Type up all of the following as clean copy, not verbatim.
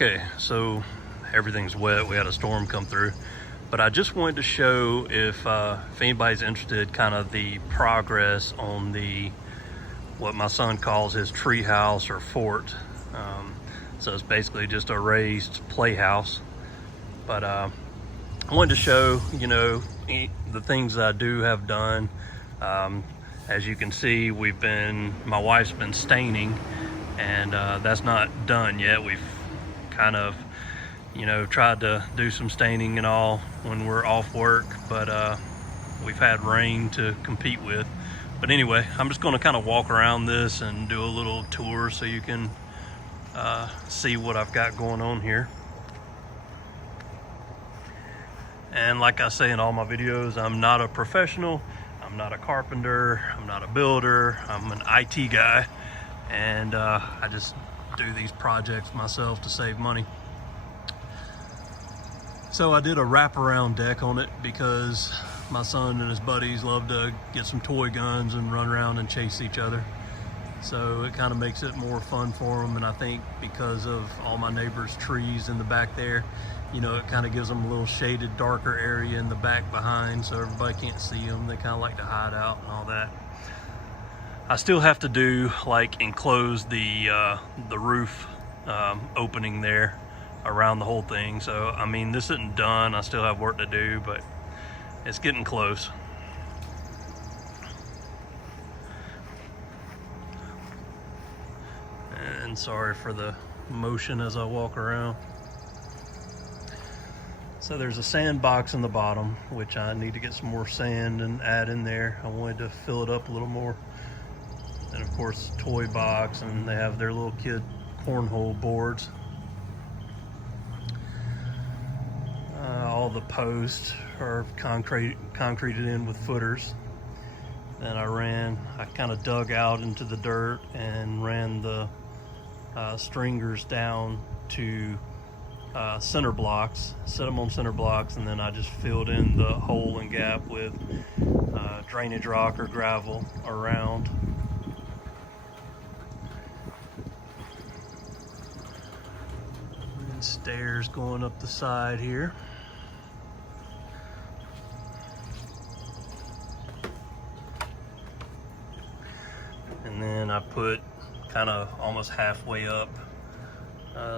Okay, so everything's wet. We had a storm come through, but I just wanted to show if anybody's interested, kind of the progress on the what my son calls his tree house or fort. So it's basically just a raised playhouse. But I wanted to show, the things that I do have done. As you can see, my wife's been staining, and that's not done yet. We've kind of, tried to do some staining and all when we're off work, but we've had rain to compete with. But anyway, I'm just going to kind of walk around this and do a little tour so you can see what I've got going on here. And like I say in all my videos, I'm not a professional. I'm not a carpenter. I'm not a builder. I'm an IT guy. And I just do these projects myself to save money. So I did a wraparound deck on it because my son and his buddies love to get some toy guns and run around and chase each other. So it kind of makes it more fun for them. And I think because of all my neighbors' trees in the back there, it kind of gives them a little shaded, darker area in the back behind, so everybody can't see them. They kind of like to hide out and all that. I still have to do, enclose the roof opening there around the whole thing. So, this isn't done. I still have work to do, but it's getting close. And sorry for the motion as I walk around. So there's a sand box in the bottom, which I need to get some more sand and add in there. I wanted to fill it up a little more. And of course, toy box, and they have their little kid cornhole boards. All the posts are concreted in with footers. Then I kind of dug out into the dirt and ran the stringers down to center blocks, set them on center blocks, and then I just filled in the hole and gap with drainage rock or gravel around. And stairs going up the side here. And then I put kind of almost halfway up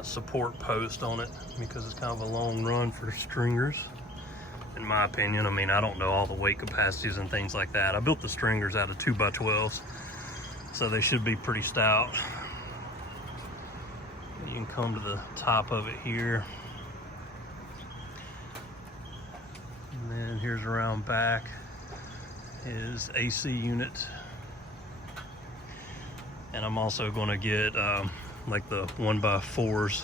support post on it because it's kind of a long run for stringers, in my opinion. I don't know all the weight capacities and things like that. I built the stringers out of 2x12s, so they should be pretty stout. You can come to the top of it here, and then here's around back is AC unit. And I'm also going to get the 1x4s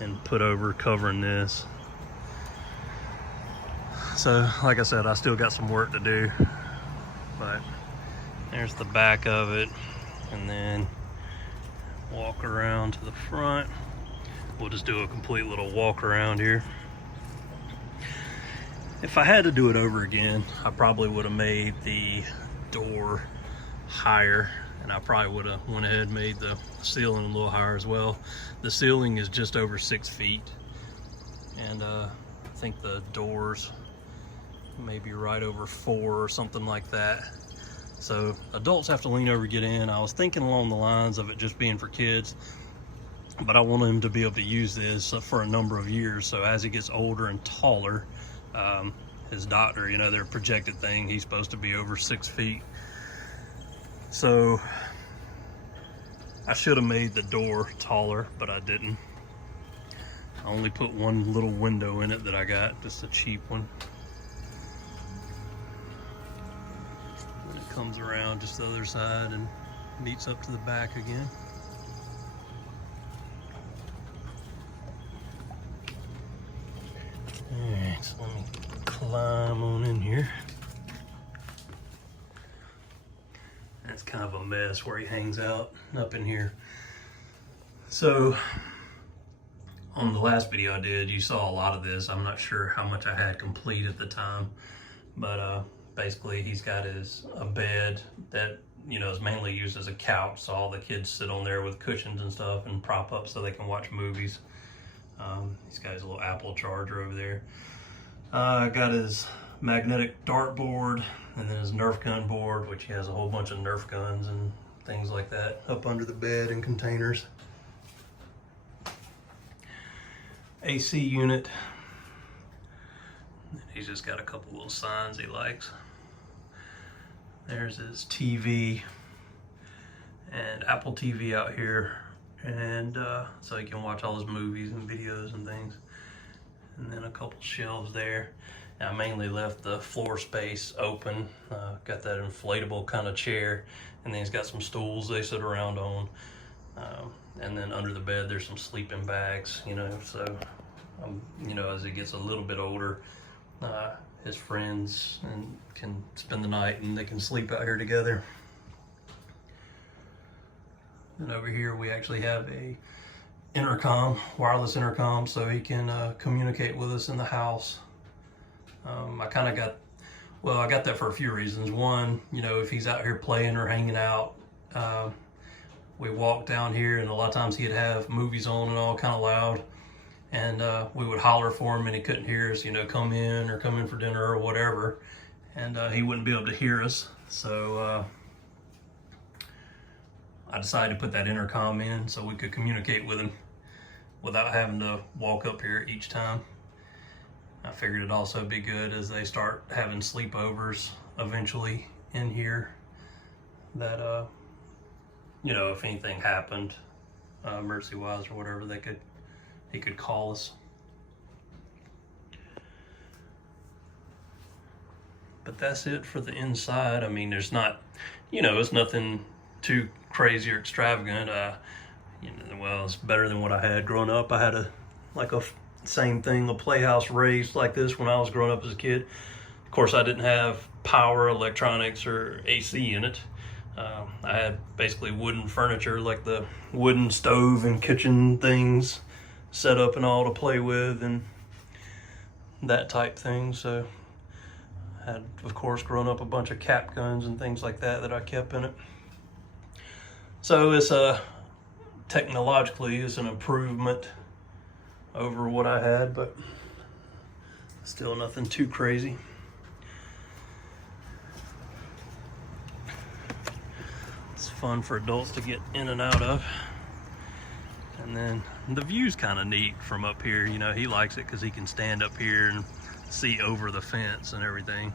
and put over covering this. So like I said, I still got some work to do, but there's the back of it. And then walk around to the front. We'll just do a complete little walk around here. If I had to do it over again, I probably would have made the door higher, and I probably would have went ahead and made the ceiling a little higher as well. The ceiling is just over 6 feet, and I think the doors maybe right over 4 or something like that. So adults have to lean over to get in. I was thinking along the lines of it just being for kids, but I want him to be able to use this for a number of years. So as he gets older and taller, his doctor, their projected thing, he's supposed to be over 6 feet. So I should have made the door taller, but I didn't. I only put one little window in it that I got, just a cheap one. And it comes around just the other side and meets up to the back again. Alright, so let me climb on in here. It's kind of a mess where he hangs out up in here. So on the last video I did, you saw a lot of this. I'm not sure how much I had complete at the time, but basically he's got a bed that is mainly used as a couch, so all the kids sit on there with cushions and stuff and prop up so they can watch movies. He's got his little Apple charger over there. Got his magnetic dart board, and then his Nerf gun board, which he has a whole bunch of Nerf guns and things like that up under the bed in containers. AC unit. He's just got a couple little signs he likes. There's his TV and Apple TV out here, and so he can watch all his movies and videos and things. And then a couple shelves there. And I mainly left the floor space open. Got that inflatable kind of chair, and then he's got some stools they sit around on. And then under the bed there's some sleeping bags, you know, so you know, as he gets a little bit older, his friends and can spend the night and they can sleep out here together. And over here we actually have a intercom, wireless intercom, so he can communicate with us in the house. I kind of got, well, I got that for a few reasons. One, you know, if he's out here playing or hanging out, we walk down here and a lot of times he'd have movies on and all kind of loud, and we would holler for him and he couldn't hear us, you know, come in for dinner or whatever, and he wouldn't be able to hear us. So I decided to put that intercom in so we could communicate with him without having to walk up here each time. I figured it'd also be good as they start having sleepovers eventually in here, that you know, if anything happened emergency wise or whatever, he could call us. But that's it for the inside. I mean, there's not, you know, it's nothing too crazy or extravagant. You know, well, it's better than what I had growing up. I had a same thing, a Playhouse raised like this when I was growing up as a kid. Of course, I didn't have power, electronics, or AC in it. I had basically wooden furniture, like the wooden stove and kitchen things set up and all to play with and that type thing. So I had, of course, grown up a bunch of cap guns and things like that I kept in it. So it's technologically it's an improvement over what I had, but still nothing too crazy. It's fun for adults to get in and out of. And then the view's kind of neat from up here. You know, he likes it because he can stand up here and see over the fence and everything.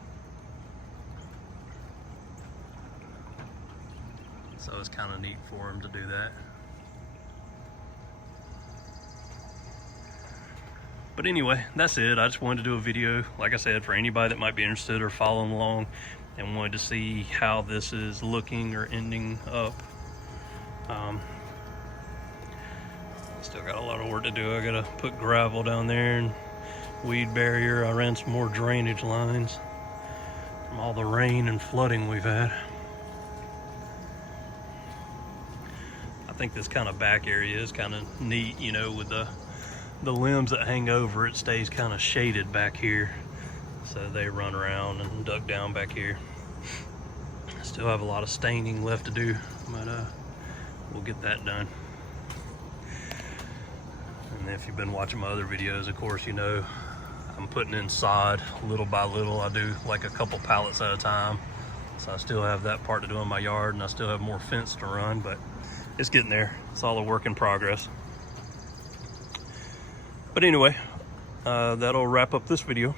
So it's kind of neat for him to do that. But anyway, that's it. I just wanted to do a video, like I said, for anybody that might be interested or following along and wanted to see how this is looking or ending up. Still got a lot of work to do. I gotta put gravel down there and weed barrier. I ran some more drainage lines from all the rain and flooding we've had. I think this kind of back area is kind of neat, you know, with the limbs that hang over, it stays kind of shaded back here, so they run around and duck down back here. Still have a lot of staining left to do, but we'll get that done. And if you've been watching my other videos, of course, you know I'm putting in sod little by little. I do like a couple pallets at a time, so I still have that part to do in my yard, and I still have more fence to run, but it's getting there. It's all a work in progress. But anyway, that'll wrap up this video.